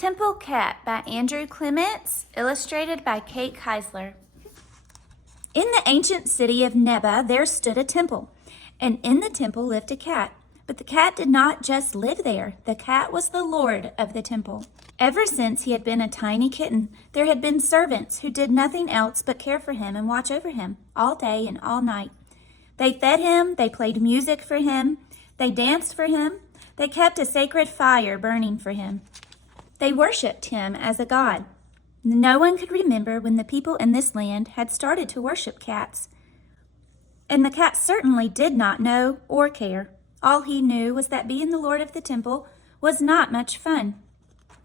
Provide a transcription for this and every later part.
Temple Cat by Andrew Clements, illustrated by Kate Keisler. In the ancient city of Neba there stood a temple, and in the temple lived a cat. But the cat did not just live there. The cat was the lord of the temple. Ever since he had been a tiny kitten, there had been servants who did nothing else but care for him and watch over him all day and all night. They fed him, they played music for him, they danced for him, they kept a sacred fire burning for him. They worshipped him as a god. No one could remember when the people in this land had started to worship cats. And the cat certainly did not know or care. All he knew was that being the lord of the temple was not much fun.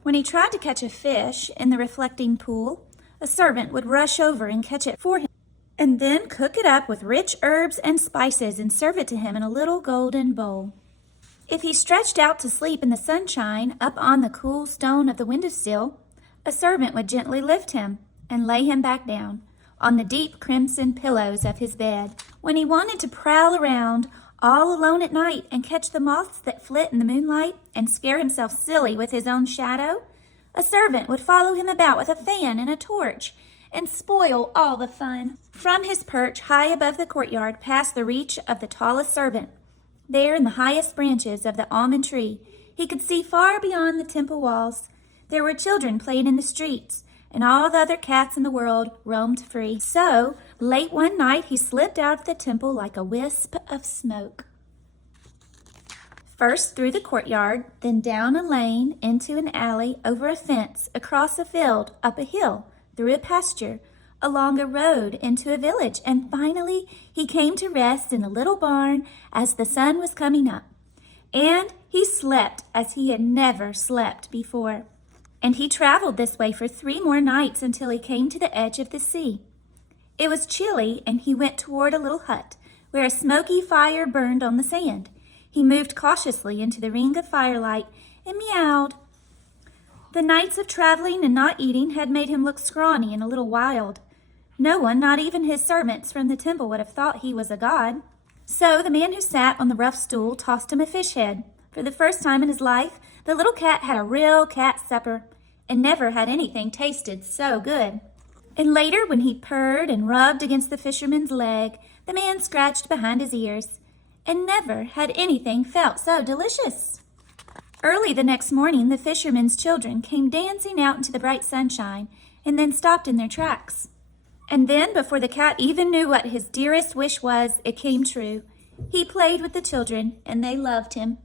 When he tried to catch a fish in the reflecting pool, a servant would rush over and catch it for him, and then cook it up with rich herbs and spices and serve it to him in a little golden bowl. If he stretched out to sleep in the sunshine up on the cool stone of the windowsill, a servant would gently lift him and lay him back down on the deep crimson pillows of his bed. When he wanted to prowl around all alone at night and catch the moths that flit in the moonlight and scare himself silly with his own shadow, a servant would follow him about with a fan and a torch and spoil all the fun. From his perch high above the courtyard, past the reach of the tallest servant, there in the highest branches of the almond tree, he could see far beyond the temple walls. There were children playing in the streets, and all the other cats in the world roamed free. So, late one night, he slipped out of the temple like a wisp of smoke. First through the courtyard, then down a lane, into an alley, over a fence, across a field, up a hill, through a pasture, along a road, into a village, and finally he came to rest in a little barn as the sun was coming up. And he slept as he had never slept before. And he traveled this way for 3 more nights until he came to the edge of the sea. It was chilly, and he went toward a little hut where a smoky fire burned on the sand. He moved cautiously into the ring of firelight and meowed. The nights of traveling and not eating had made him look scrawny and a little wild. No one, not even his servants from the temple, would have thought he was a god. So the man who sat on the rough stool tossed him a fish head. For the first time in his life, the little cat had a real cat supper, and never had anything tasted so good. And later, when he purred and rubbed against the fisherman's leg, the man scratched behind his ears, and never had anything felt so delicious. Early the next morning, the fisherman's children came dancing out into the bright sunshine, and then stopped in their tracks. And then, before the cat even knew what his dearest wish was, it came true. He played with the children, and they loved him.